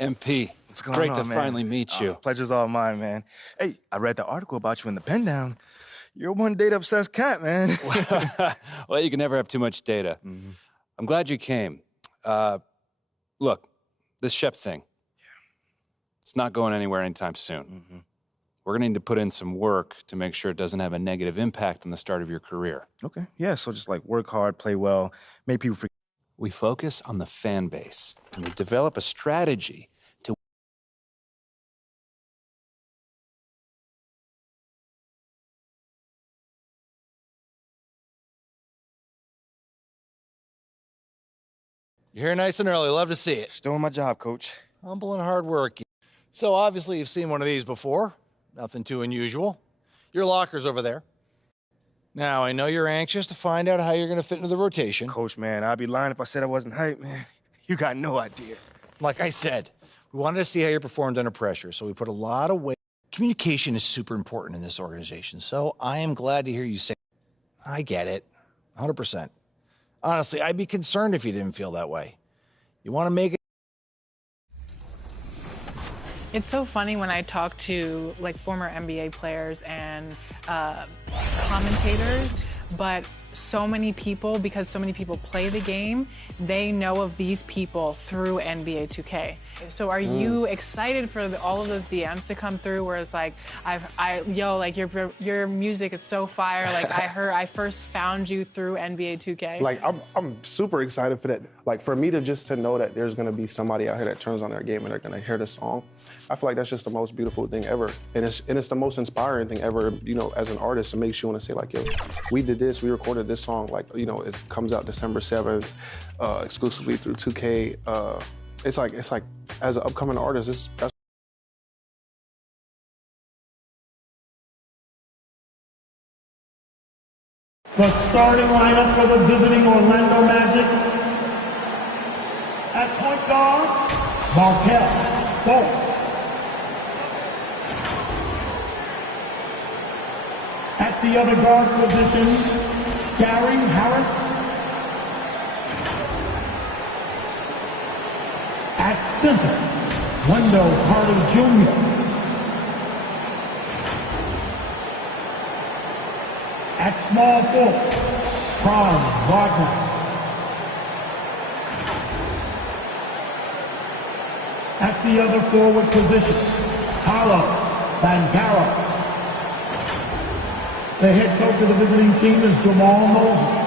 MP, What's going great on, to man? finally meet you. Pleasure's all mine, man. Hey, I read the article about you in the Pen Down. You're one data-obsessed cat, man. Well, you can never have too much data. Mm-hmm. I'm glad you came. Look, this Shep thing, it's not going anywhere anytime soon. Mm-hmm. We're going to need to put in some work to make sure it doesn't have a negative impact on the start of your career. Okay, yeah, so just like work hard, play well, make people forget. We focus on the fan base, and we develop a strategy to... You're here nice and early. Love to see it. Just doing my job, Coach. Humble and hardworking. So obviously you've seen one of these before. Nothing too unusual. Your locker's over there. Now, I know you're anxious to find out how you're going to fit into the rotation. Coach, man, I'd be lying if I said I wasn't hyped, man. You got no idea. Like I said, we wanted to see how you performed under pressure, so we put a lot of weight. Communication is super important in this organization, so I am glad to hear you say, I get it, 100%. Honestly, I'd be concerned if you didn't feel that way. You want to make it. It's so funny when I talk to like former NBA players and commentators, but so many people, because so many people play the game, they know of these people through NBA 2K. So are you excited for all of those DMs to come through where it's like, like your music is so fire, like I first found you through NBA 2K? Like I'm super excited for that. Like for me to know that there's gonna be somebody out here that turns on their game and they're gonna hear the song. I feel like that's just the most beautiful thing ever. And it's the most inspiring thing ever, you know, as an artist. It makes you want to say like, yo, we did this, we recorded this song, like, you know, it comes out December 7th, exclusively through 2K. It's like, as an upcoming artist, that's The starting lineup for the visiting Orlando Magic. At point guard, Markelle Fultz. At the other guard position, Gary Harris. At center, Wendell Carter Jr. At small forward, Franz Wagner. At the other forward position, Paolo Banchero. The head coach of the visiting team is Jamal Mosley.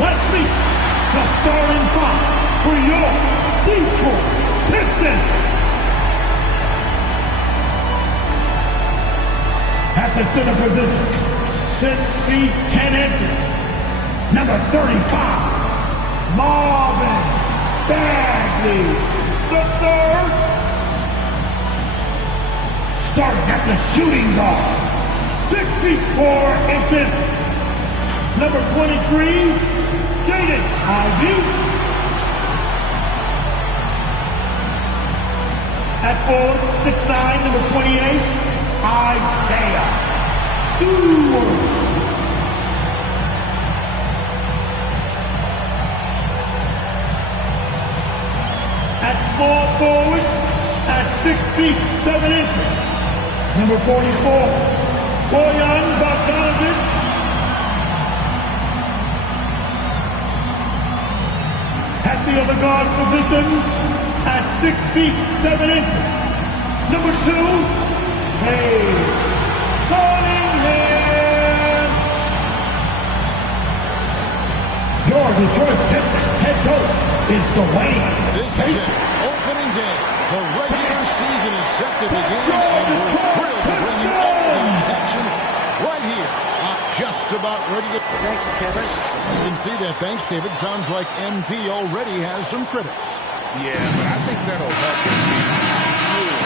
Let's meet the starting five for your Detroit Pistons. At the center position, 6 feet 10 inches, number 35, Marvin Bagley the third. Starting at the shooting guard, 6 feet 4 inches, number 23, Jaden Ivey. At forward, 6'9", number 28, Isaiah Stewart. At small forward, at 6 feet 7 inches, number 44, Bojan Bogdanovic. At the other guard position, at 6 feet 7 inches, number 2, Cade Cunningham. Your Detroit Pistons head coach is Dwayne. This is it. Opening day. The regular season is set to begin, and we're thrilled to bring you all the action right here. I'm just about ready to... Thank you, Kevin. You can see that. Thanks, David. Sounds like MP already has some critics. Yeah, but I think that'll help him be good.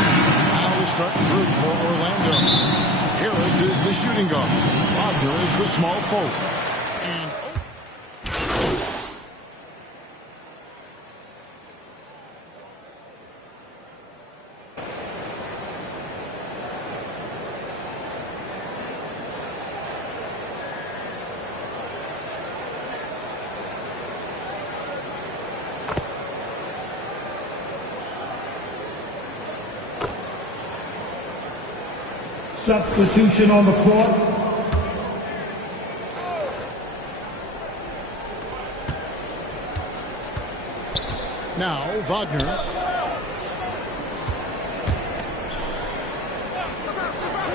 Now the start group for Orlando. Harris is the shooting guard. Wagner is the small forward. Substitution on the court. Now, Wagner.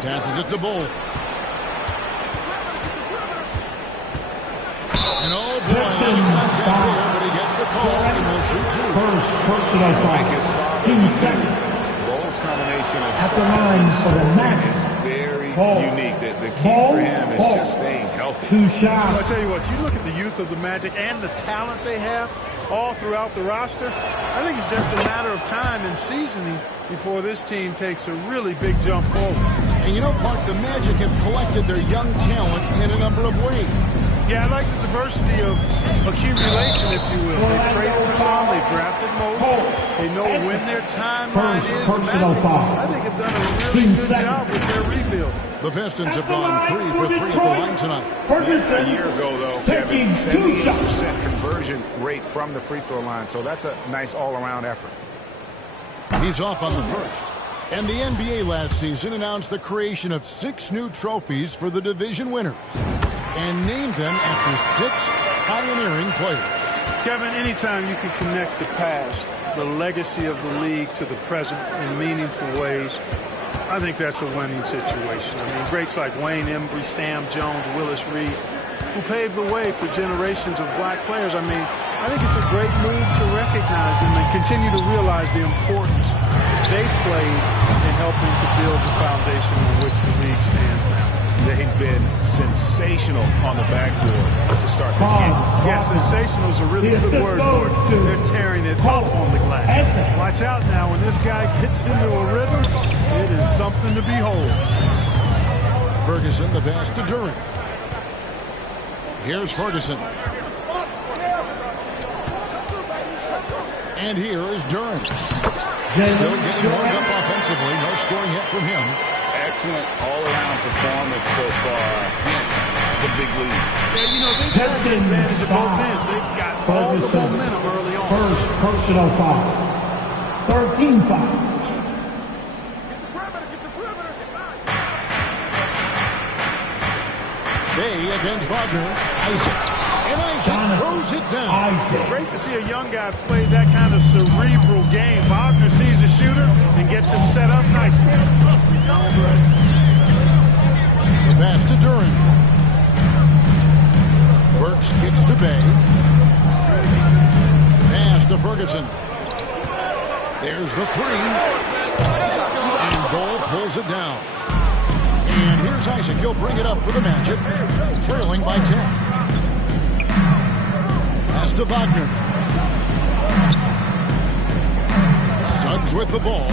Passes it to Bull. And oh boy, contact there, but he gets the call and will shoot two. First personal foul. 2 seconds. Bull's combination of At the line for the match. is very Ball. unique. The key for him is just staying healthy. 2 shots. I tell you what, you look at the youth of the Magic and the talent they have all throughout the roster. I think it's just a matter of time and seasoning before this team takes a really big jump forward. And you know, Clark, the Magic have collected their young talent in a number of ways. Yeah, I like the diversity of accumulation, if you will. They've traded for some, they've drafted most. They know when their timeline First is. personal The Magic, foul. I think, have done a really good job with their rebuild. The Pistons have gone 3 for 3 at the line tonight. Ferguson A year ago, though, taking Kevin, 2 shots. 78% conversion rate from the free throw line. So that's a nice all-around effort. He's off on the first. And the NBA last season announced the creation of 6 new trophies for the division winners and named them after 6 pioneering players. Kevin, anytime you can connect the past, the legacy of the league to the present in meaningful ways, I think that's a winning situation. I mean, greats like Wayne Embry, Sam Jones, Willis Reed, who paved the way for generations of black players. I mean, I think it's a great move to recognize them and continue to realize the importance they played in helping to build the foundation on which the league stands now. They've been sensational on the backboard to start this game. Yeah, sensational is a really good word for it. They're tearing it up on the glass. Watch out now. When this guy gets into a rhythm, it is something to behold. Ferguson, the pass to Durant. Here's Ferguson. And here is Durant. Still getting warmed up offensively. No scoring yet from him. Excellent all-around performance so far. Hence the big lead. Yeah, you know, they've had the advantage of both ends. They've got all the momentum early on. First personal foul. 13 foul. They against Wagner. Isaac. And Isaac throws it down. Great to see a young guy play that kind of cerebral game. Wagner sees a shooter and gets him set up nicely. The pass to Durant. Burks kicks to Bay. Pass to Ferguson. There's the 3. And Bull pulls it down. And here's Isaac. He'll bring it up for the Magic. Trailing by 10. Pass to Wagner. Suggs with the ball.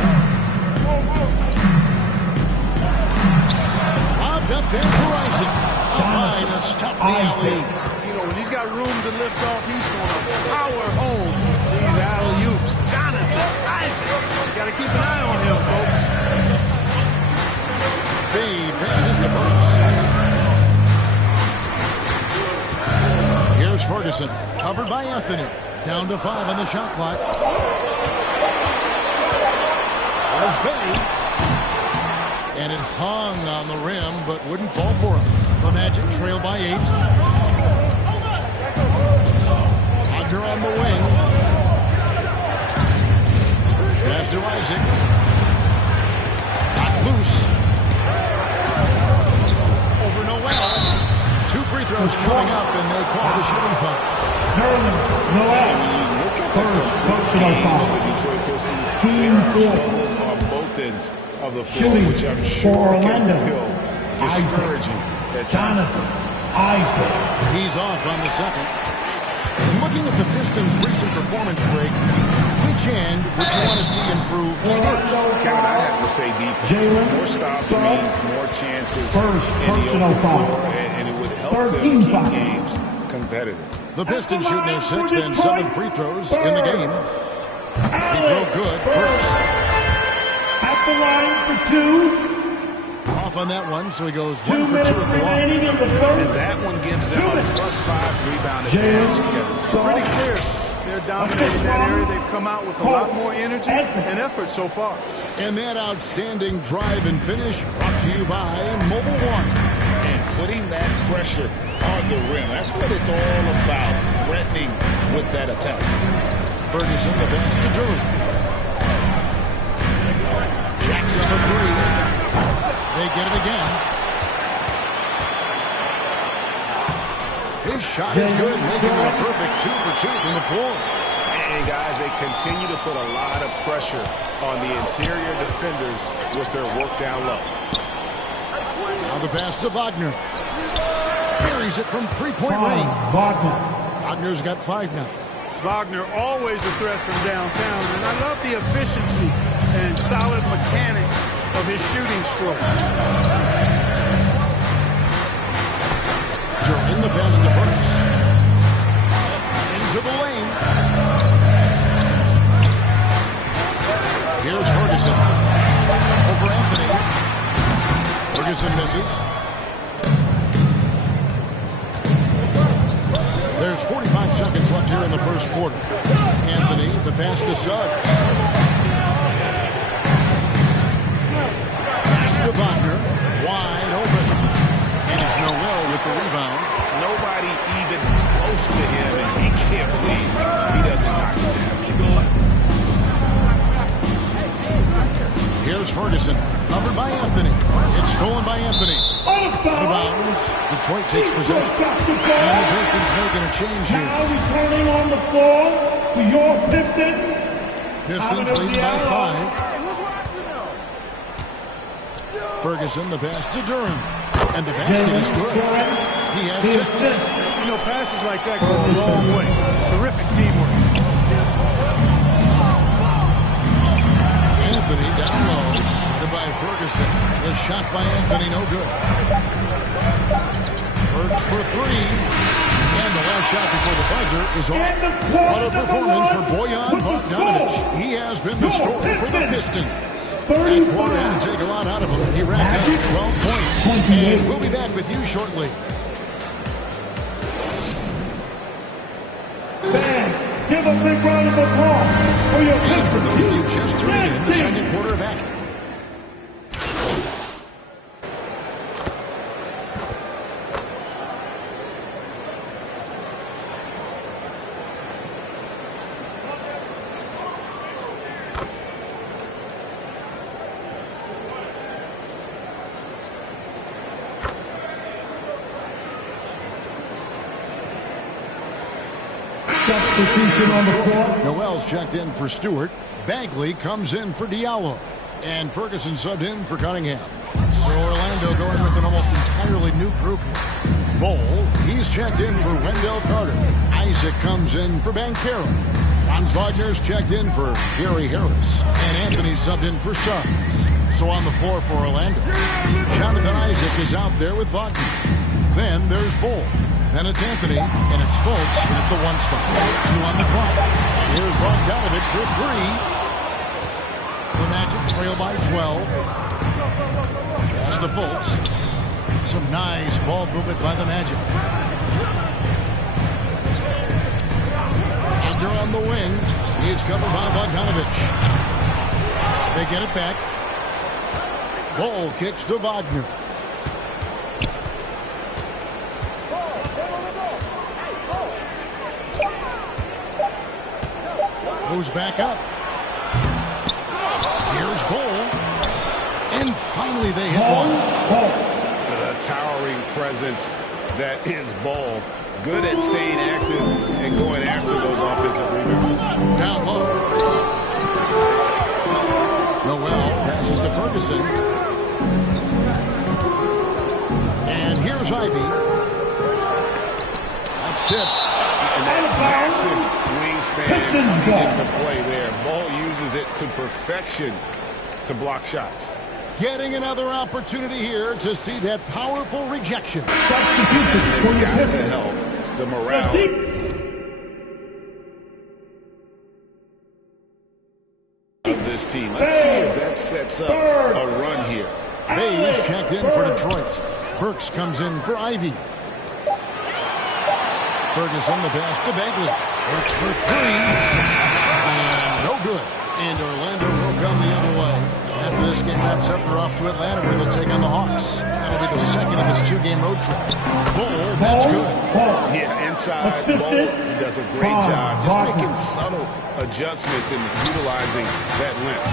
Bobbed up there for Isaac. High to stuff the alley. You know, when he's got room to lift off, he's going to power home these alley-oops. Jonathan Isaac. You got to keep an eye on him, folks. Bay passes to Burks. Here's Ferguson. Covered by Anthony. Down to 5 on the shot clock. There's Bay. And it hung on the rim, but wouldn't fall for him. The Magic trail by 8. Wagner on the wing. Pass to Isaac. Got loose. Over Noel. 2 free throws coming up, and they call the shooting foul. Noel. First personal foul. Team 4. On both ends of the floor, Shooting which I'm for sure can Orlando. feel discouraging at times. Jonathan Isaac. He's off on the second. Looking at the Pistons' recent performance break, which end would you want to see improve? Kevin, I'd have to say defense. More stops means more chances First in the personal open foul. floor, and it would help 13 them keep foul. games competitive. The Pistons shoot their 6th and 7th free throws in the game. Free throw good. Burks At the line for 2. off on that one, so he goes 2 1 for 2 minutes at the line. remaining in the And first. that one gives them a +5 rebound advantage, Kevin. Pretty clear. they're dominating that area. They've come out with a lot more energy and effort so far. And that outstanding drive and finish brought to you by Mobile One. And putting that pressure on the rim. That's what it's all about, threatening with that attack. Ferguson, the pass to Drew. Jacks up a three. They get it again. His shot is good, making it a perfect 2 for 2 from the floor. And guys, they continue to put a lot of pressure on the interior defenders with their work down low. Now the pass to Wagner. Carries it from three-point range. Wagner's got 5 now. Wagner always a threat from downtown, and I love the efficiency and solid mechanics of his shooting stroke. During the pass to Burks. Into the lane. Here's Ferguson. Over Anthony. Ferguson misses. There's 45 seconds left here in the first quarter. Anthony, the pass to Suggs. Pass to Wagner. Wide open. And it's Noel with the rebound. Nobody even close to him, and he can't believe he doesn't knock it down. Here's Ferguson. Covered by Anthony. It's stolen by Anthony. Out of bounds. Detroit takes possession. And the Pistons making a change here. Now returning on the floor for your Pistons. Pistons leading by 5. Ferguson, the pass to Durham. And the basket is good. He has 6. You know, passes like that go a long way. Terrific teamwork. Anthony down low. By Ferguson. The shot by Anthony, no good. Burks for 3. And the last shot before the buzzer is off. What a performance for Bojan Bogdanovic. He has been the story for the Pistons. That quarter had to take a lot out of him. He racked up 12 points. And we'll be back with you shortly. Fans, give a big round of applause for your Pistons. And for those of you just tuning in, the second quarter of action. Substitution on the court. Noel's checked in for Stewart. Bagley comes in for Diallo. And Ferguson subbed in for Cunningham. So Orlando going with an almost entirely new group here. Bowl, he's checked in for Wendell Carter. Isaac comes in for Bankero. Franz Wagner's checked in for Gary Harris. And Anthony subbed in for Suggs. So on the floor for Orlando, Jonathan Isaac is out there with Wagner. Then there's Bowl. Then it's Anthony, and it's Fultz at the 1 spot. 2 on the clock. Here's Bogdanovic for 3. The Magic trail by 12. Pass to Fultz. Some nice ball movement by the Magic. Wagner on the wing. He's covered by Bogdanovic. They get it back. Ball kicks to Wagner. Goes back up. Here's Bowl. And finally they hit one. The towering presence that is Bowl. Good at staying active and going after those offensive rebounds. Down low. Noel passes to Ferguson. And here's Ivy. That's tipped. And that massive wingspan coming into play there. Ball uses it to perfection to block shots. Getting another opportunity here to see that powerful rejection. Substitution for your Got to Pistons. help the morale of this team. Let's see if that sets up a run here. Bayes checked in for Detroit. Burks comes in for Ivy. Ferguson the pass to Bagley. Looks for three. And no good. And Orlando will come the other way. After this game wraps up, they're off to Atlanta where they'll take on the Hawks. That'll be the second of this 2-game road trip. Bull, that's good. Yeah, inside, Bull, he does a great job just making subtle adjustments and utilizing that length.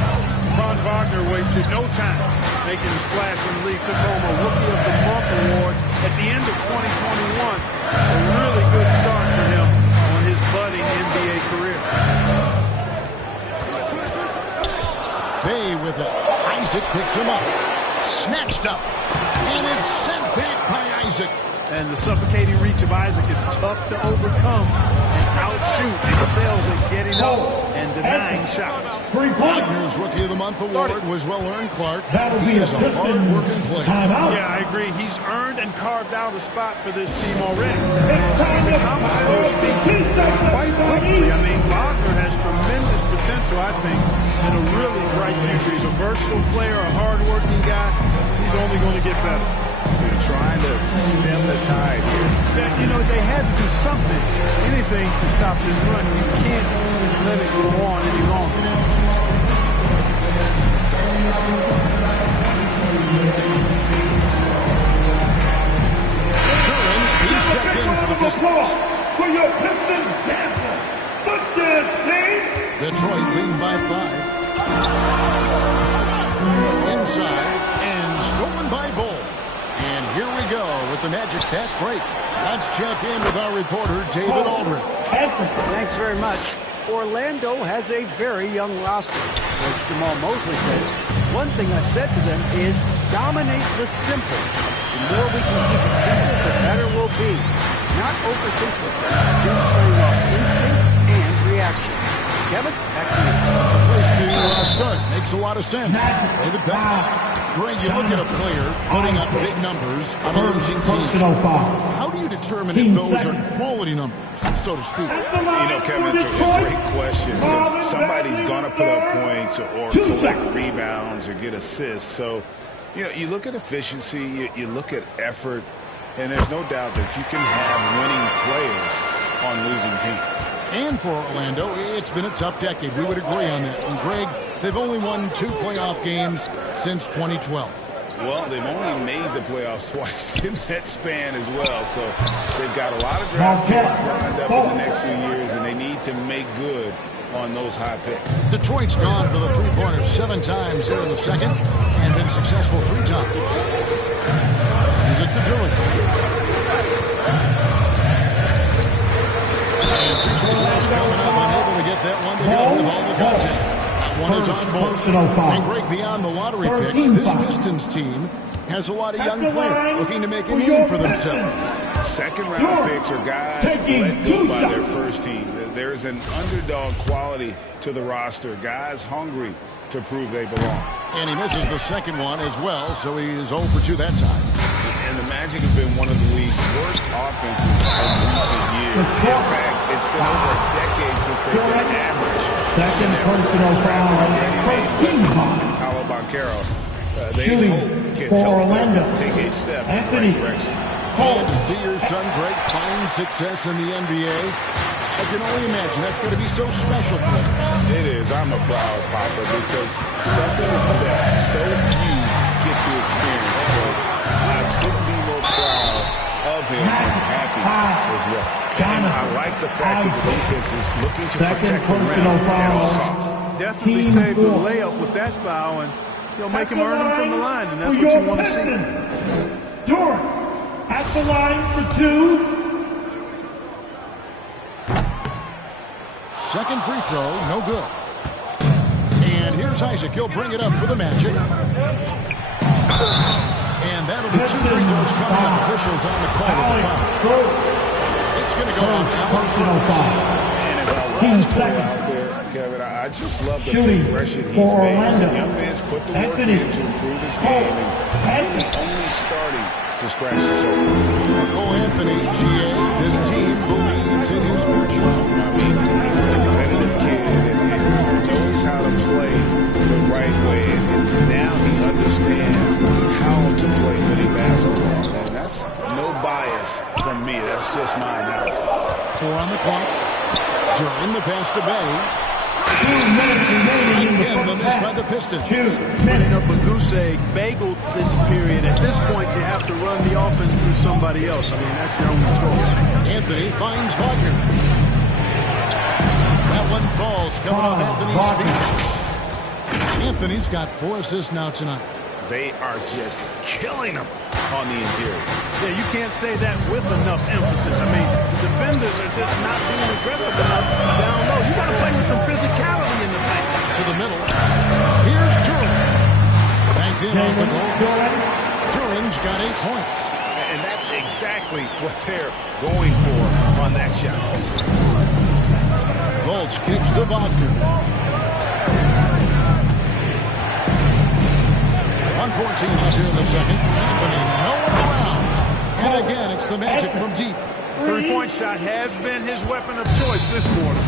Von Wagner wasted no time making a splash in the league. Took home a Rookie of the Month award at the end of 2021. A really good start for him on his budding NBA career. Bay with it. Isaac picks him up. Snatched up. And it's sent back by Isaac. And the suffocating reach of Isaac is tough to overcome and outshoot. Excels at getting up and denying shots. Wagner's Rookie of the Month award was well-earned, Clark. He is a hard-working player. Yeah, I agree. He's earned and carved out a spot for this team already. He's accomplished those feats quite quickly. I mean, Wagner has tremendous potential, I think, and a really bright future. He's a versatile player, a hard-working guy. He's only going to get better. They're trying to stem the tide here. You know, they had to do something, anything to stop this run. You can't just let it go on any longer. Curran, he's checked in for the Pistons. For your Pistons dancers, foot dance team. Detroit leading by 5. Inside, and stolen by Bull. And here we go with the Magic fast break. Let's check in with our reporter, David Aldridge. Thanks very much. Orlando has a very young roster. Coach Jamal Mosley says, one thing I've said to them is dominate the simple. The more we can keep it simple, the better we'll be. Not overthink it, just playing off instincts and reaction. Kevin, back to you. A place to start. Makes a lot of sense. David Pass. Greg, you look at a player putting up big numbers on a losing team. How do you determine if those are quality numbers, so to speak? You know, Kevin, it's a great question because somebody's going to put up points or collect rebounds or get assists. So, you know, you look at efficiency, you look at effort, and there's no doubt that you can have winning players on losing teams. And for Orlando, it's been a tough decade. We would agree on that. And Greg, they've only won 2 playoff games since 2012. Well, they've only made the playoffs twice in that span as well. So they've got a lot of draft picks lined up in the next few years, and they need to make good on those high picks. Detroit's gone for the three-pointer 7 times here in the second and been successful 3 times. This is it to do it. And 2 players coming up, unable to get that one to go with all the content. That one is on board. And Greg, beyond the lottery picks, this Pistons team has a lot of young players looking to make a name for themselves. Second-round picks are guys let go by their first team. There's an underdog quality to the roster. Guys hungry to prove they belong. And he misses the second one as well, so he is 0 for 2 that time. And the Magic have been one of the league's worst offenses in recent years. In fact, it's been over a decade since they've been average. Second personal foul. First team foul. Paolo Banchero, they hope can help them take a step in the right direction. And to see your son Greg find success in the NBA, I can only imagine that's going to be so special for him. It is. I'm a proud papa because something that so few get to experience. So I couldn't be more proud of him and happy as well. And I like the fact that the defense is looking to protect the rim at all costs. Definitely saved the layup with that foul, and he'll make him earn them from the line, and that's what you want to see. Durant at the line for 2. Second free throw, no good. And here's Isaac. He'll bring it up for the Magic. And that'll be 2 free throws coming up. Officials on the call of the foul. It's going to go off now. And as I watch out there, Kevin, I just love the progression he's made. The young man's put the work in to improve his game, and he's only starting to scratch the surface. Cole Anthony, GA, this team believes in his future. I mean, he's a competitive kid and knows how to play the right way, and now he understands how to play winning basketball. And that's no bias from me. That's just my analysis. 4 on the clock. During the pass to Bay. 2 minutes remaining in the Again, the first miss half. by the Pistons. 2 Putting minutes. up a goose egg, bageled this period. At this point, you have to run the offense through somebody else. I mean, that's your only choice. Anthony finds Wagner. That one falls coming off Anthony's feet. Anthony's got 4 assists now tonight. They are just killing them on the interior. Yeah, you can't say that with enough emphasis. I mean, the defenders are just not being aggressive enough down low. You got to play with some physicality in the paint. To the middle. Here's Turin. Banked in off the goal. Turin's got 8 points. And that's exactly what they're going for on that shot. Fultz kicks to Wagner. 1:14 left here in the second. Anthony nowhere around. And again, it's the Magic from deep. Three-point shot has been his weapon of choice this quarter.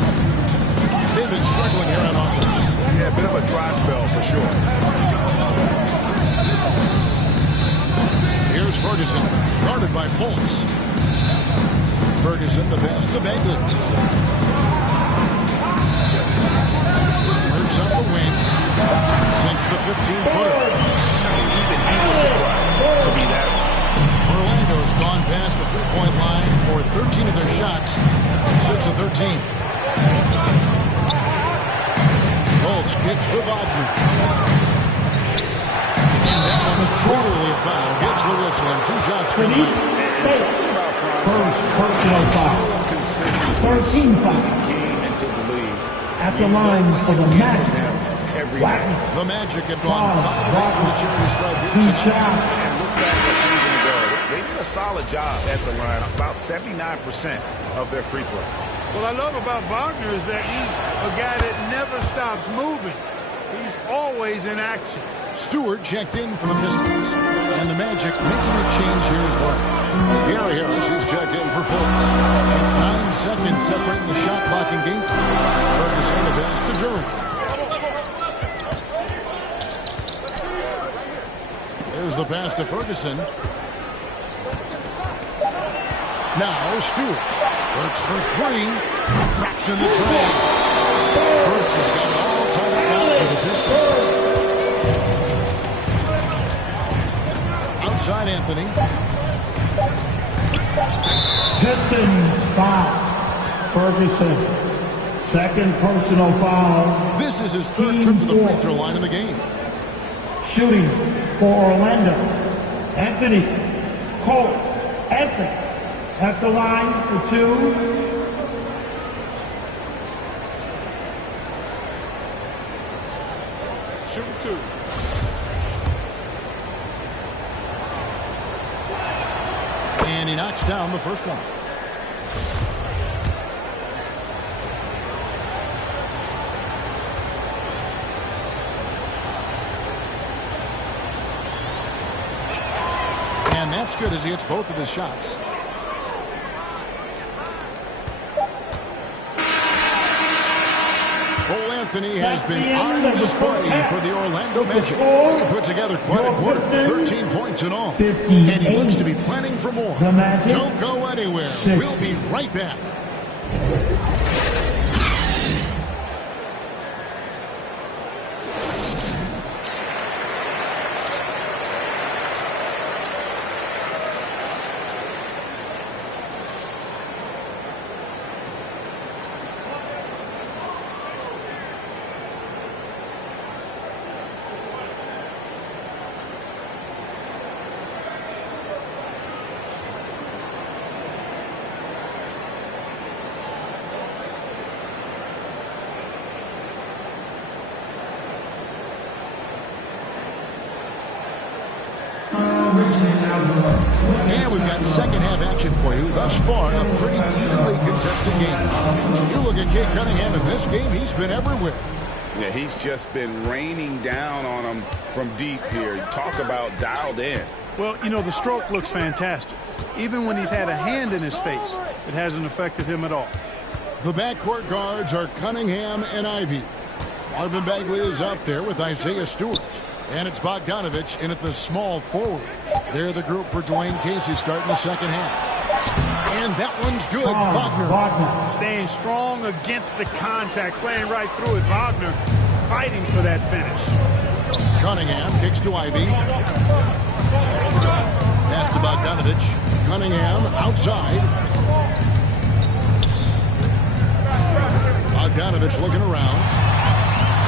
They've been struggling here on offense. Yeah, a bit of a dry spell for sure. Here's Ferguson, guarded by Fultz. Ferguson, the pass to Bagley. Works up the wing. Sinks the 15-footer. Even he was surprised to be that. Orlando's gone past the three-point line for 13 of their shots. 6 of 13. Fultz kicks to Wagner. And that one clearly a foul. Gets the whistle and 2 shots for him. First personal foul. 13 fouls. At the line for the Magic. The Magic have gone 5 for the charity stripe here 2 tonight. shots. And look back a season ago. They did a solid job at the line. About 79% of their free throws. What I love about Wagner is that he's a guy that never stops moving. He's always in action. Stewart checked in for the Pistons. And the Magic making a change here as well. Gary Harris is checked in for Fultz. It's 9 seconds separating the shot clock and game time. Ferguson the pass to Durham. There's the pass to Ferguson. Now Stewart works for 3. Drops in the tray. Burks has got it all tied up now for the Pistons. Outside Anthony. Pistons foul. Ferguson. Second personal foul. This is his 3rd trip to the free throw line in the game. Shooting for Orlando. Anthony. Cole. Anthony. At the line for 2. Shooting 2. And he knocks down the first one. And that's good as he hits both of his shots. Cole Anthony has been on display for the Orlando Magic. He put together quite a quarter, 13 points in all. And he looks to be planning for more. Don't go anywhere. We'll be right back. And we've got second half action for you. Thus far, a pretty evenly contested game. You look at Kate Cunningham in this game, he's been everywhere. Yeah, he's just been raining down on them from deep here. Talk about dialed in. Well, you know, the stroke looks fantastic. Even when he's had a hand in his face, it hasn't affected him at all. The backcourt guards are Cunningham and Ivy. Marvin Bagley is out there with Isaiah Stewart. And it's Bogdanovich in at the small forward. They're the group for Dwayne Casey starting the second half. And that one's good. Wagner. Staying strong against the contact, playing right through it. Wagner fighting for that finish. Cunningham kicks to Ivy. Pass to Bogdanovich. Cunningham outside. Bogdanovich looking around.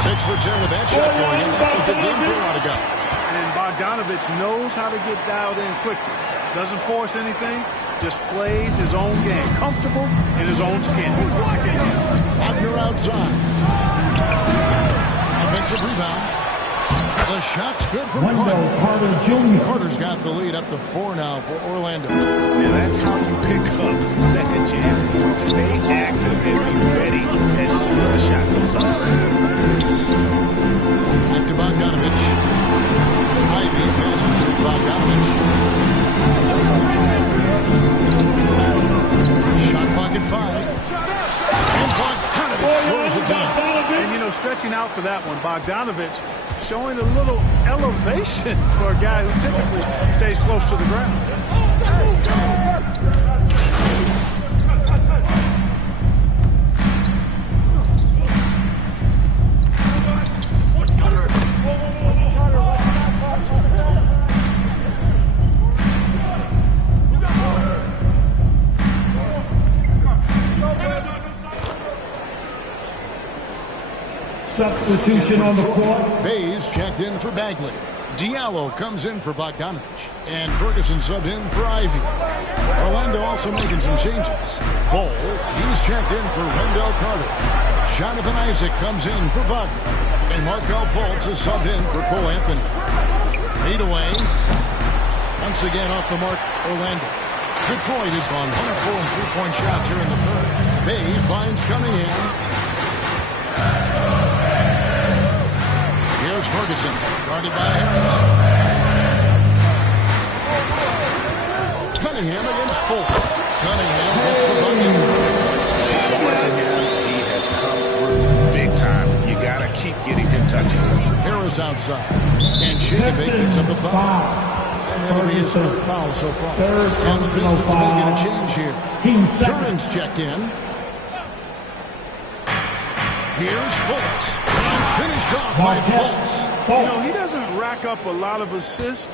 6 for 10 with that shot going in. That's a good game for a lot of guys. And Bogdanovich knows how to get dialed in quickly. Doesn't force anything. Just plays his own game. Comfortable in his own skin. Wagner outside. Offensive rebound. The shot's good from Carter. Carter's got the lead up to 4 now for Orlando. Yeah, that's how you pick up second chance points. Stay active and be ready as soon as the shot goes up. Back to Bogdanovich. Ivy passes to Bogdanovich. Shot clock at 5. And Bogdanovich throws it down. And, you know, stretching out for that one, Bogdanovich showing a little elevation for a guy who typically stays close to the ground. Substitution on the court. Bays checked in for Bagley. Diallo comes in for Bogdanovich. And Ferguson subbed in for Ivy. Orlando also making some changes. Bol, he's checked in for Wendell Carter. Jonathan Isaac comes in for Wagner. And Markel Fultz is subbed in for Cole Anthony. Fade away. Once again off the mark, Orlando. Detroit has gone 1 of 4 in three-point shots here in the third. Bay finds Cunningham. Here's Ferguson, guarded by Harris. Cunningham against Fultz. Cunningham gets the bucket. Forward to him, he has come through big time. You got to keep getting him touches. Harris outside. And Shaken picks up the foul. And that'll be his third foul so far. And the Pistons making a change here. Turin's checked in. Here's Fultz. And finished off by Fultz. You know, he doesn't rack up a lot of assists,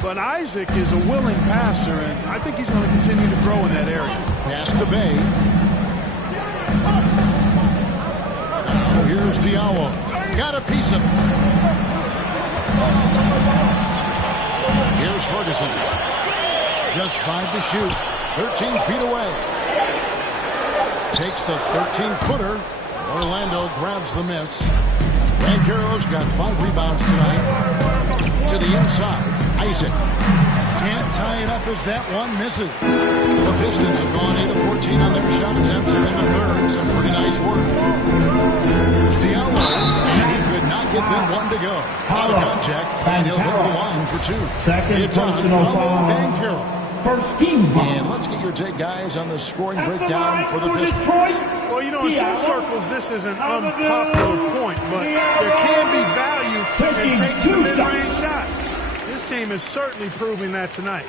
but Isaac is a willing passer, and I think he's going to continue to grow in that area. Pass to Bay. Now here's Diallo. Got a piece of it. Here's Ferguson. Just 5 to shoot. 13 feet away. Takes the 13-footer. Orlando grabs the miss. Banchero's got 5 rebounds tonight. To the inside, Isaac. Can't tie it up as that one misses. The Pistons have gone 8 of 14 on their shot attempts here in the third. Some pretty nice work. Here's Diallo. And he could not get them one to go. Out of contact, and he'll go to the line for 2. Second personal foul. Banchero. First team foul. And let's get your take, guys, on the scoring breakdown for the Pistons. Well, you know, in some circles, this is an unpopular point, but there can be value in taking the mid-range shots. This team is certainly proving that tonight.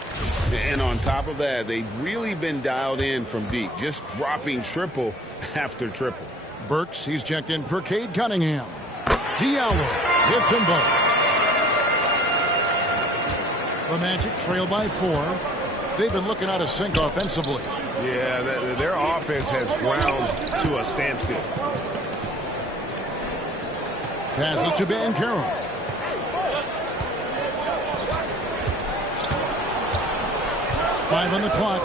And on top of that, they've really been dialed in from deep, just dropping triple after triple. Burks, he's checked in for Cade Cunningham. Diallo hits them both. The Magic trail by 4. They've been looking out of sync offensively. Yeah, their offense has ground to a standstill. Passes to Banchero. Five on the clock.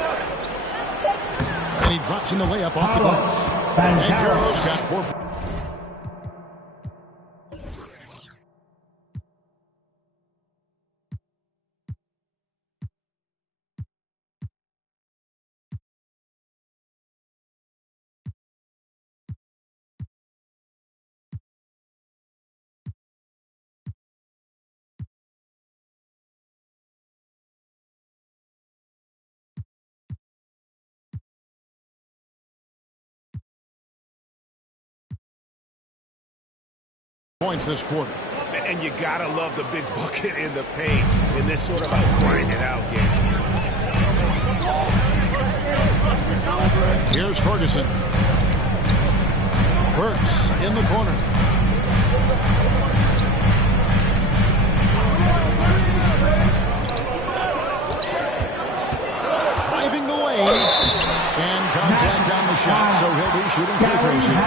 And he drops in the layup off the glass. Banchero's got 4 points. This quarter. And you gotta love the big bucket in the paint in this sort of a grind it out game. Here's Ferguson. Burks in the corner. Driving the lane. And contact on the shot, so he'll be shooting free throws here.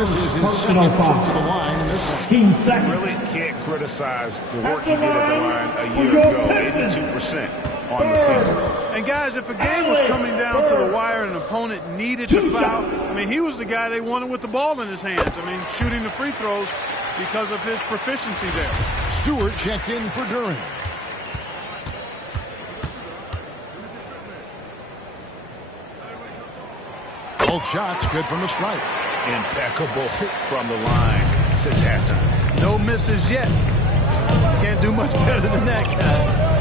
This is his second trip to the line in this one. Really can't criticize the work he did at the line a year ago. 82% on the season. And guys, if a game was coming down to the wire and an opponent needed to foul, I mean, he was the guy they wanted with the ball in his hands. I mean, shooting the free throws because of his proficiency there. Stewart checked in for Duran. Both shots good from the stripe. Impeccable from the line since halftime. No misses yet. Can't do much better than that, guys.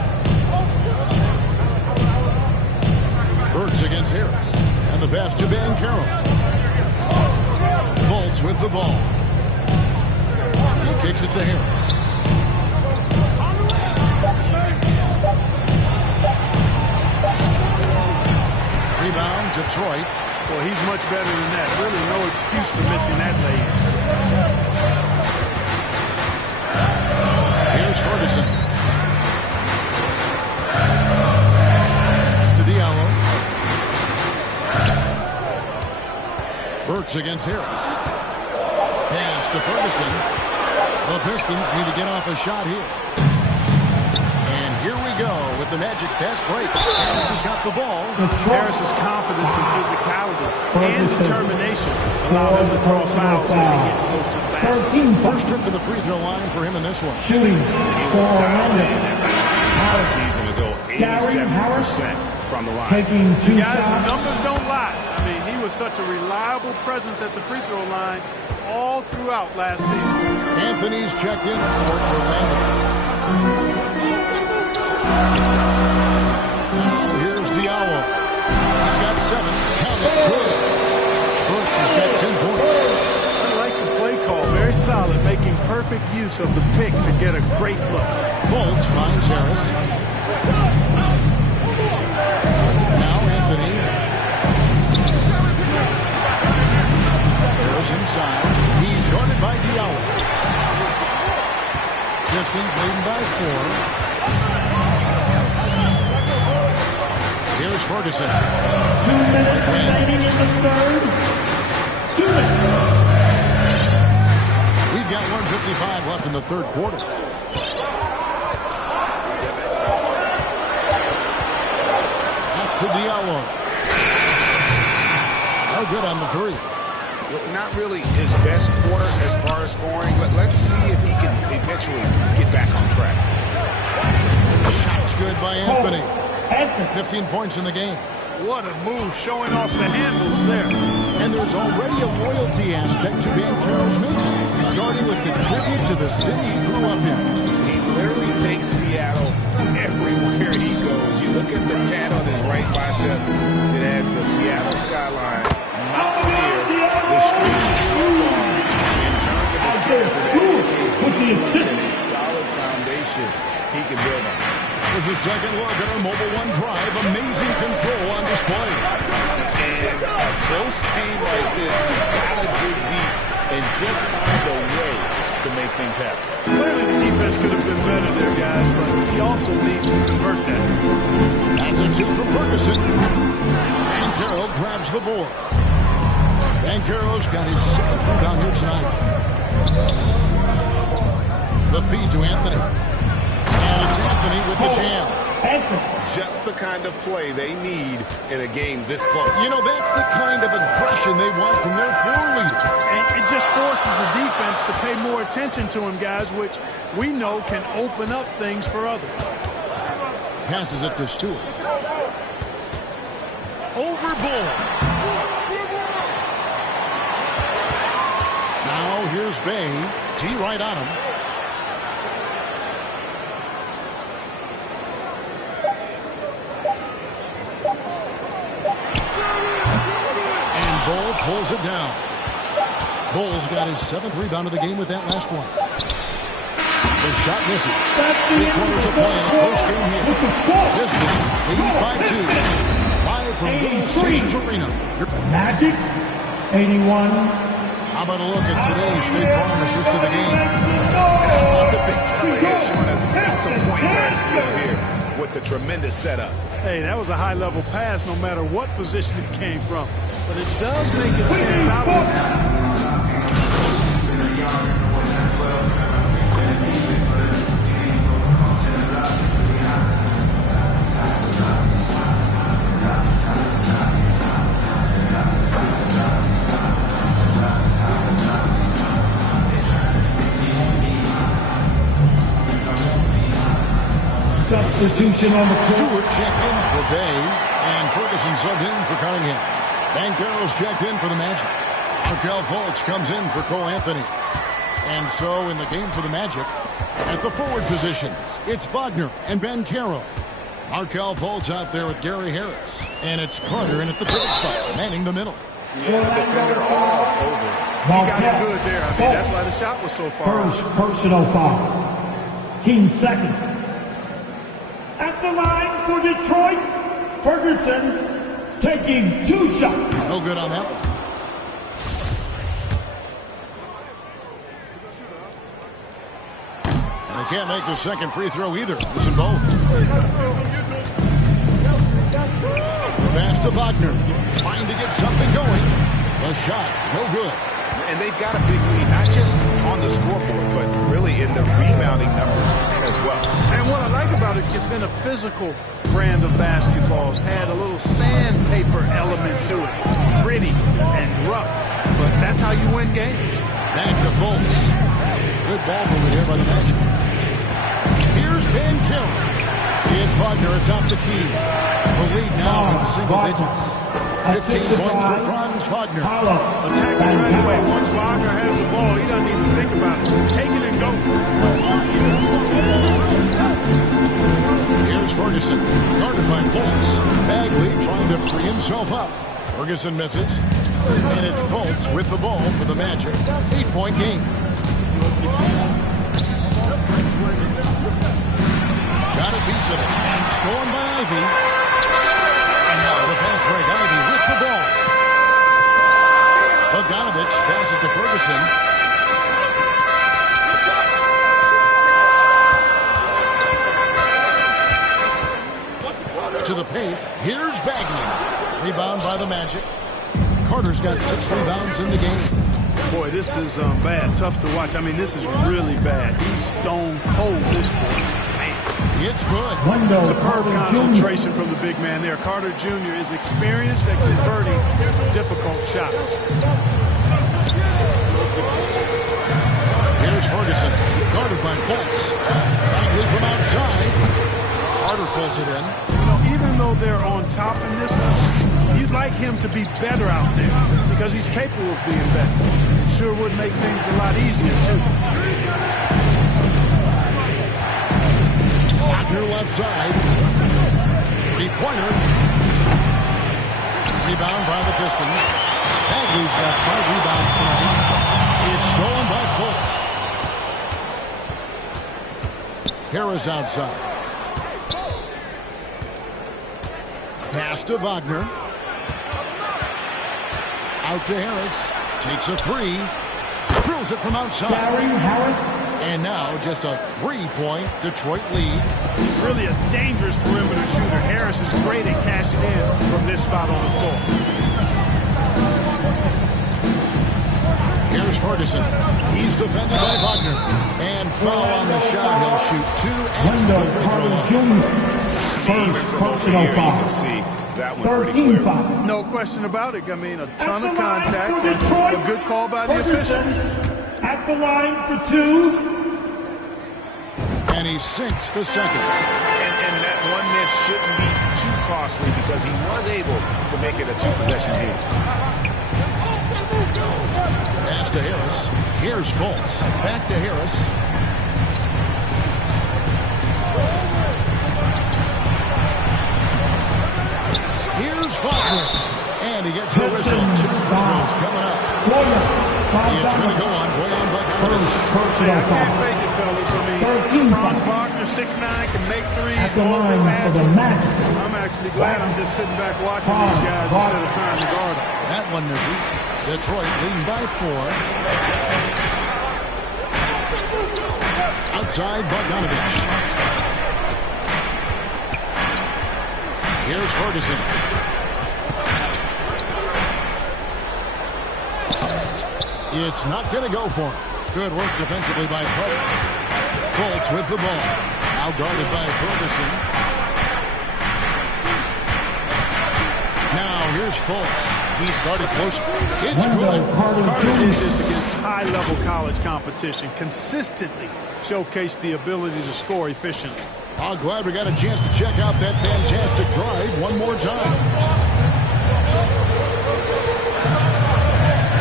Burks against Harris. And the pass to MyCareer. Fultz with the ball. He kicks it to Harris. Rebound, Detroit. Well, he's much better than that. Really no excuse for missing that lay-in. Here's Ferguson. It's to Diallo. Burks against Harris. Pass to Ferguson. The Pistons need to get off a shot here. And here we go with the magic fast break. Harris has got the ball. Harris's confidence and physicality and determination allow him to draw fouls as he gets close to the basket. First trip to the free throw line for him in this one. Shooting He was dialed in last season to go 87% from the line. taking 2 Guys, the shots. numbers don't lie. I mean, he was such a reliable presence at the free throw line all throughout last season. Anthony's checked in for Orlando. Now here's Diallo. He's got 7. Count it. Good. Burks has got 10 points. I like the play call. Very solid, making perfect use of the pick to get a great look. Fultz finds Harris. Now Anthony. Harris inside. He's guarded by Diallo. Pistons leading by 4. Here's Ferguson. 2 minutes remaining in the third. 2 minutes. We've got 1:55 left in the third quarter. Back to Diallo. No good on the 3. Not really his best quarter as far as scoring, but let's see if he can eventually get back on track. Shot's good by Anthony. 15 points in the game. What a move, showing off the handles there. And there's already a loyalty aspect to MyCareer's making, starting with the tribute to the city he grew up in. He literally takes Seattle everywhere he goes. You look at the tat on his right bicep, it has the Seattle skyline. Mountaineer, the streets he grew up on, in terms of his character, and a solid foundation he can build on. There's a second look at our Mobile One Drive. Amazing control on display. And a close game like this, you've got to dig deep and just find a way to make things happen. Clearly the defense could have been better there, guys, but he also needs to convert that. That's a 2 from Ferguson. MyCareer grabs the board. MyCareer's got his 7th rebound here tonight. The feed to Anthony. And it's Anthony with the jam. Just the kind of play they need in a game this close. You know, that's the kind of aggression they want from their floor leader. And it just forces the defense to pay more attention to him, guys, which we know can open up things for others. Passes it to Stewart. Over Bull. Now here's Bay. T right on him. Bull pulls it down. Bull's got his 7th rebound of the game with that last one. The shot misses. 3 quarters of play in the first game here. Pistons lead by 2. Live from Little 83. Caesars Arena. Magic, 81. How about a look at today's State Farm assist of the game? The big fella here showing us he's got some point guard skill here with the tremendous setup. Hey, that was a high-level pass no matter what position it came from. But it does make it stand out. Substitution on the court. Stewart checked in for Bay, and Ferguson subbed in for Cunningham. Bankero's checked in for the Magic. Markel Fultz comes in for Cole Anthony. And so in the game for the Magic, at the forward positions, it's Wagner and Bankero. Markel Fultz out there with Gary Harris. And it's Carter in at the pivot spot, manning the middle. Yeah, the defender all over. He got it good there. I mean, that's why the shot was so far. First personal foul. Team second. At the line for Detroit, Ferguson taking 2 shots. No good on that one. And he can't make the second free throw either. Missing both. The pass to Wagner. Trying to get something going. The shot, no good. And they've got a big lead, not just on the scoreboard, but really in the rebounding numbers as well. And what I like about it, it's been a physical brand of basketball. It's had a little sandpaper element to it. Gritty and rough. But that's how you win games. Back to Fultz. Good ball movement here by the Magic. Here's Bankero. It's Wagner atop the key. The lead now in single digits. 15 points for Franz Wagner. Attacking right away. Once Wagner has the ball, he doesn't even think about it. Take it and go. Here's Ferguson, guarded by Fultz. Bagley trying to free himself up. Ferguson misses. And it's Fultz with the ball for the Magic. 8-point game. Got a piece of it. And stolen by Ivy. And now the fast break. Ivy with the ball. Bogdanovich passes to Ferguson. To the paint. Here's Bagley. Rebound by the Magic. Carter's got 6 rebounds in the game. Boy, this is bad. Tough to watch. I mean, this is really bad. He's stone cold, this boy. Man. It's good. Superb concentration from the big man there. Carter Jr. is experienced at converting difficult shots. Here's Ferguson. Guarded by Fultz. Bagley from outside. Carter pulls it in. You know, even though they're on top in this one, you'd like him to be better out there because he's capable of being better. Sure would make things a lot easier, too. Wagner left side. 3-pointer. Rebound by the Pistons. Bagley's got 5 rebounds tonight. It's stolen by Fultz. Harris outside. Pass to Wagner. Out to Harris. Takes a 3. Drills it from outside. Gary Harris. And now just a 3-point Detroit lead. He's really a dangerous perimeter shooter. Harris is great at cashing in from this spot on the floor. Here's Ferguson. He's defended by Wagner. And foul on the shot. He'll shoot 2 and the free throw line. First personal foul. That one 13 foul. No question about it. I mean, a ton of contact and a good call by the official. At the line for 2. And he sinks the second. And that one miss shouldn't be too costly because he was able to make it a 2-possession game. Pass to Harris. Here's Fultz. Back to Harris. Here's Wagner. And he gets the whistle. 2 free throws coming up. It's going to go on. Way on Bogdanovich. Personal I can't foul. fake it, fellas. I mean, Franz Wagner, 6'9", can make threes. At the line for the Magic. I'm actually glad I'm just sitting back watching these guys instead of trying to guard them. That one misses. Detroit leading by 4. Outside Bogdanovich. Here's Ferguson. It's not going to go for him. Good work defensively by Pope. Fultz with the ball. Now guarded by Ferguson. Now here's Fultz. He started close. It's good. Carter did this against high-level college competition. Consistently showcased the ability to score efficiently. I'm glad we got a chance to check out that fantastic drive one more time.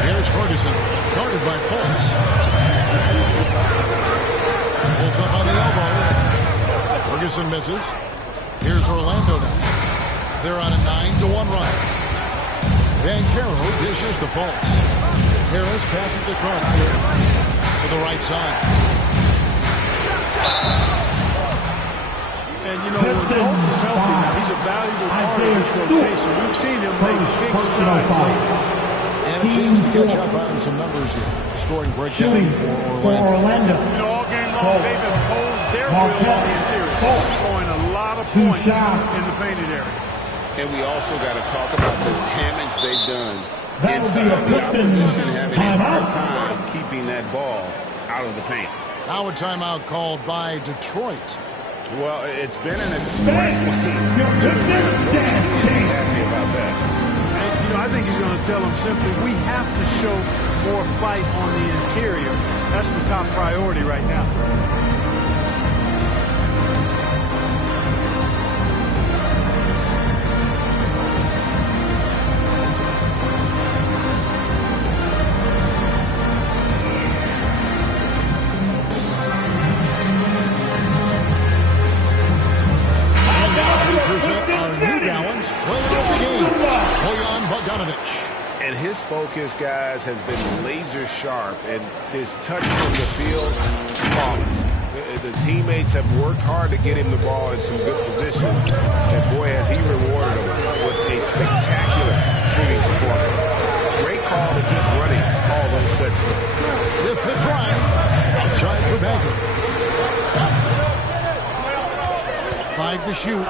Here's Ferguson, guarded by Fultz. Pulls up on the elbow. Ferguson misses. Here's Orlando now. They're on a 9-1 run. Banchero dishes to Fultz. Harris passes to Carter. To the right side. And, you know, when Fultz is healthy now, he's a valuable part of this rotation. We've seen him make big strides lately. And a chance to catch up on some numbers here. Scoring breakdown for Orlando. You know, all game long, they've imposed their will on the interior, scoring a lot of points in the painted area. And we also got to talk about the damage they've done inside the opposition, having a hard time keeping that ball out of the paint. Now a timeout called by Detroit. Well, it's been an express game. Happy about that. And, you know, I think he's going to tell them simply, we have to show more fight on the interior. That's the top priority right now. And his focus, guys, has been laser sharp, and his touch from the field, flawless. The teammates have worked hard to get him the ball in some good position, and boy, has he rewarded them with a spectacular shooting performance. Great call to keep running all those sets. With the drive, outside for Baker. 5 to shoot.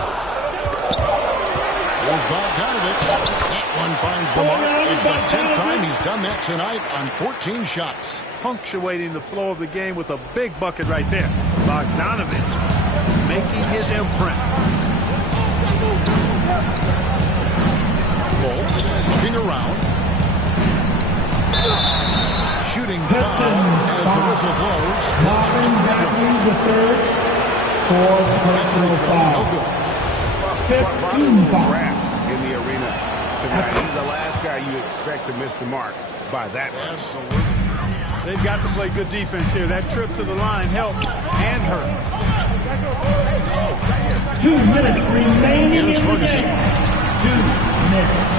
Here's Bogdanovich. That one finds the mark. It's the 10th time he's done that tonight on 14 shots. Punctuating the flow of the game with a big bucket right there. Bogdanovich making his imprint. Fultz looking around. Shooting foul as the whistle blows. The third for personal foul. No good. 15 foul. In the arena tonight. He's the last guy you expect to miss the mark by that much. Absolutely. They've got to play good defense here. That trip to the line helped and hurt. 2 minutes remaining Here's in the Ferguson. game. 2 minutes.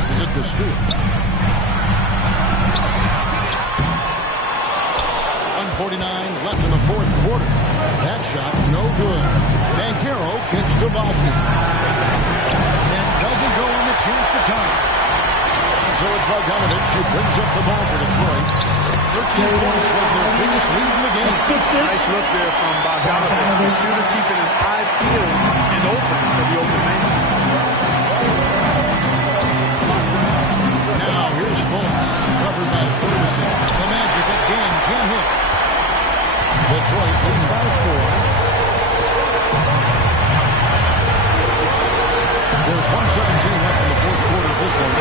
This is it to Stewart. 1:49 left in the fourth quarter. That shot, no good. Banchero kicks to Wagner. And doesn't go on the chance to tie. So it's Bogdanovich who brings up the ball for Detroit. 13 points was their biggest lead in the game. Nice look there from Bogdanovich. The shooter keeping an eye peeled and open for the open man. Now here's Fultz, covered by Ferguson. The Magic again can't hit. Detroit leading by 4. There's 1:17 left in the fourth quarter of this one.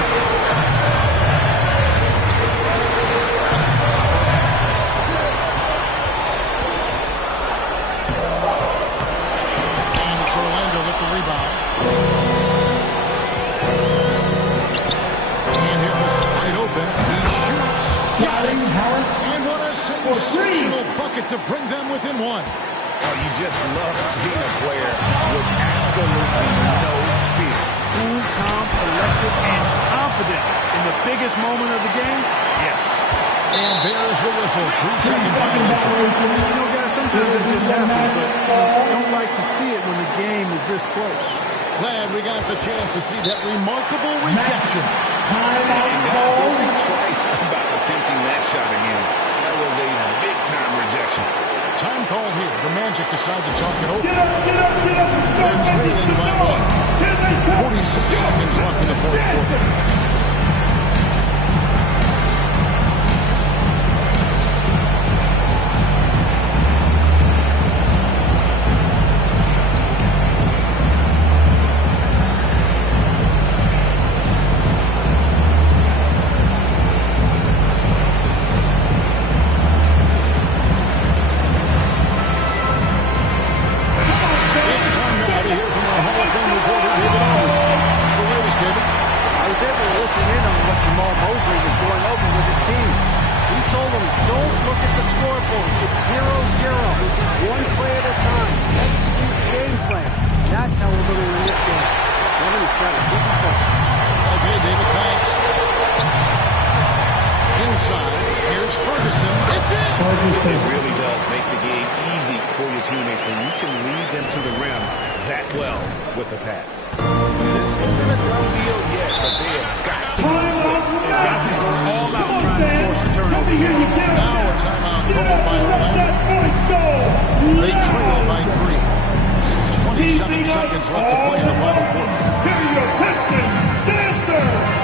And it's Orlando with the rebound. And Harris wide open. He shoots. And what a sensational bucket to bring them within 1. Oh, you just love seeing a player with absolutely no fear. Cool, calm, collected, and confident in the biggest moment of the game? Yes. And there's the whistle. 3-second violation. You know, guys, sometimes it just happens, but you don't like to see it when the game is this close. Glad we got the chance to see that remarkable rejection. And guys, don't think twice about attempting that shot again. That was a big-time rejection. Time call here. The Magic decide to talk it over. Get up. They're trailing by 1. 46 seconds left in the fourth quarter. It really does make the game easy for your teammates when you can lead them to the rim that well with a pass. This isn't a done deal yet, but they have got to go all out trying to force a turnover. Now a timeout called by Orlando. They trail by 3. 27 seconds left to play in the final quarter. Here are your Pistons dancers.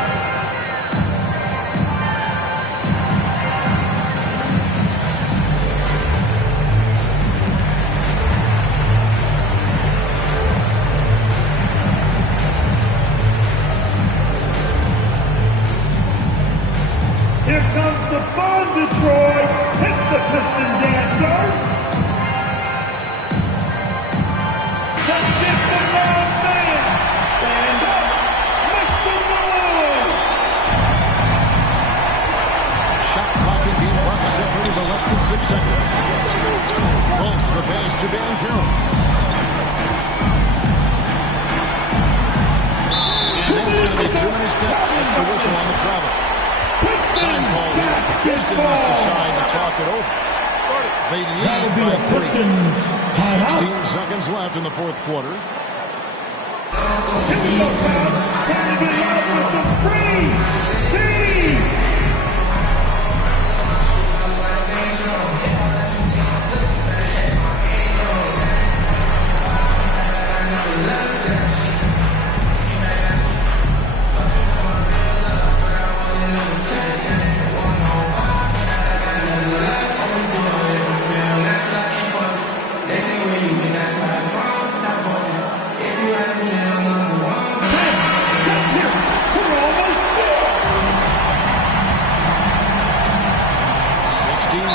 Here comes the fun, Detroit. It's the Piston Dancers. That's it for now, fans. Stand up. Make some noise. Shot clock and game clock separated to less than 6 seconds. Fultz the pass to Dan Carroll. And that's going to be too many steps. That's the whistle on the travel. Time call here. The Pistons decide to talk it over. They lead by 3. 16 seconds left in the fourth quarter.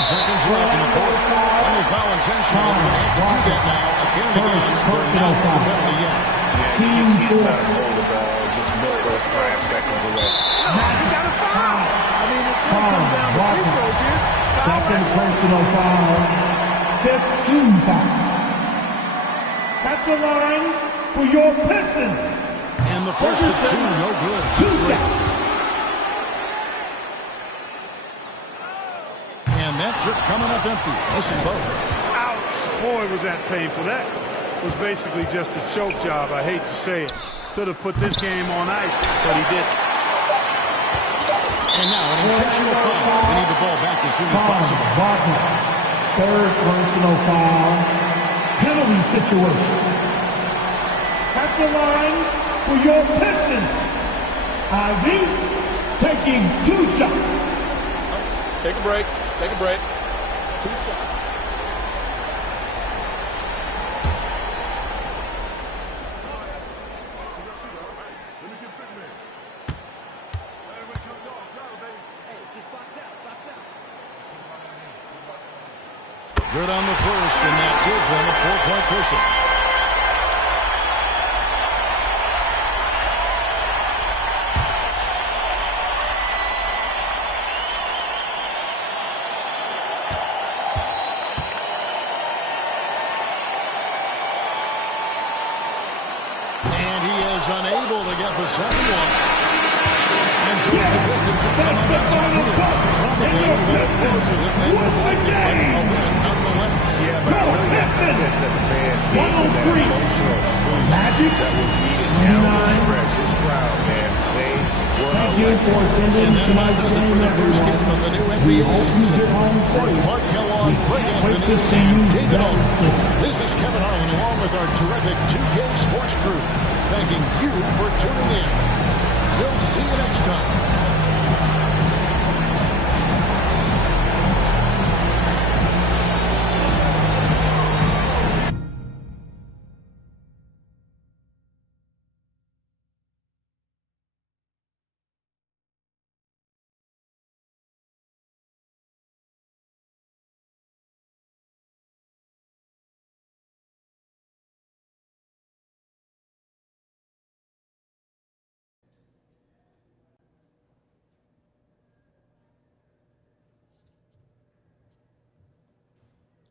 Seconds left in the fourth. And they foul intentionally. They're going to have to do that now. Again and again. They're not going to bet it again. Yeah, you can't let them hold the ball and just milk those last seconds away. You got a foul. I mean, it's going to come down to free throws here. Second personal foul. 15 foul. At the line for your Pistons. And the first of 2, no good. 2 seconds. That trip coming up empty. Listen, both. Ouch. Boy, was that painful. That was basically just a choke job. I hate to say it. Could have put this game on ice, but he didn't. And now an intentional foul. They need the ball back as soon as possible. Third personal foul. Penalty situation. At the line for your Pistons. Ivy taking 2 shots. Take a break. Take a break. 2 shots. Good on the first, and that gives them a 4-point cushion. Unable to get the second one. And so it's the Pistons who come out on top here. Probably a little closer than they would have liked it, but a win nonetheless. Yeah, but I really got the sense that the fans gave them that emotional boost that was needed down the stretch. This crowd, man, they were electric. And that about does it for the first game of the new NBA season. For Clark Kellogg, Greg Anthony, and David Olson. This is Kevin Harlan along with our terrific 2K Sports crew, thanking you for tuning in. We'll see you next time.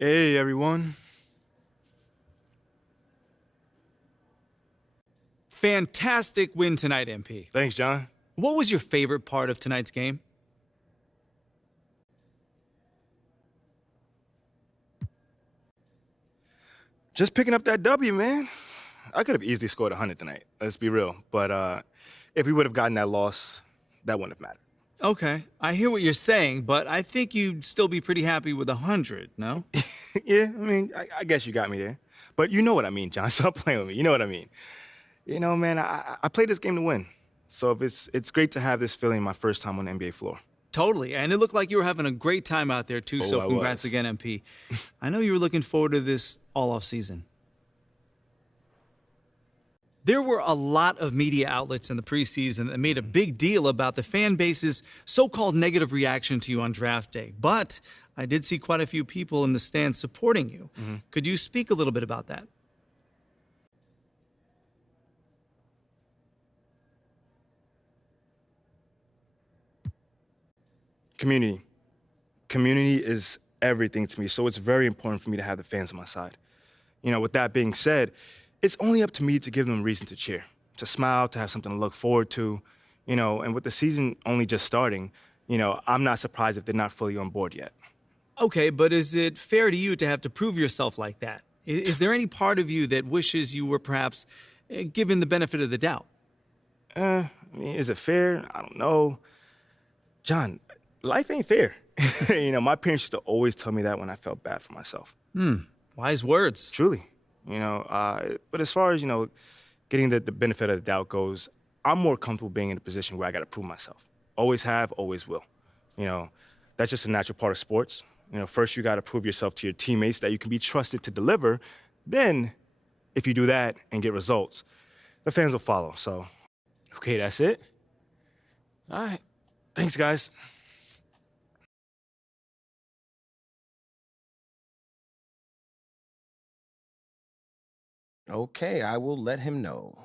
Hey, everyone. Fantastic win tonight, MP. Thanks, John. What was your favorite part of tonight's game? Just picking up that W, man. I could have easily scored 100 tonight. Let's be real. But if we would have gotten that loss, that wouldn't have mattered. Okay, I hear what you're saying, but I think you'd still be pretty happy with 100, no? Yeah, I mean, I guess you got me there. But you know what I mean, John. Stop playing with me. You know what I mean. You know, man, I played this game to win. So if it's great to have this feeling my first time on the NBA floor. Totally, and it looked like you were having a great time out there, too, so congrats again, MP. I know you were looking forward to this all off season. There were a lot of media outlets in the preseason that made a big deal about the fan base's so-called negative reaction to you on draft day. But I did see quite a few people in the stands supporting you. Mm-hmm. Could you speak a little bit about that? Community. Community is everything to me, so it's very important for me to have the fans on my side. You know, with that being said, it's only up to me to give them a reason to cheer, to smile, to have something to look forward to, you know, and with the season only just starting, you know, I'm not surprised if they're not fully on board yet. Okay, but is it fair to you to have to prove yourself like that? Is there any part of you that wishes you were perhaps given the benefit of the doubt? I mean, is it fair? I don't know. John, life ain't fair. You know, my parents used to always tell me that when I felt bad for myself. Wise words. Truly. You know, but as far as, you know, getting the benefit of the doubt goes, I'm more comfortable being in a position where I got to prove myself. Always have, always will. You know, that's just a natural part of sports. You know, first you got to prove yourself to your teammates that you can be trusted to deliver. Then, if you do that and get results, the fans will follow. So, okay, that's it. All right. Thanks, guys. Okay, I will let him know.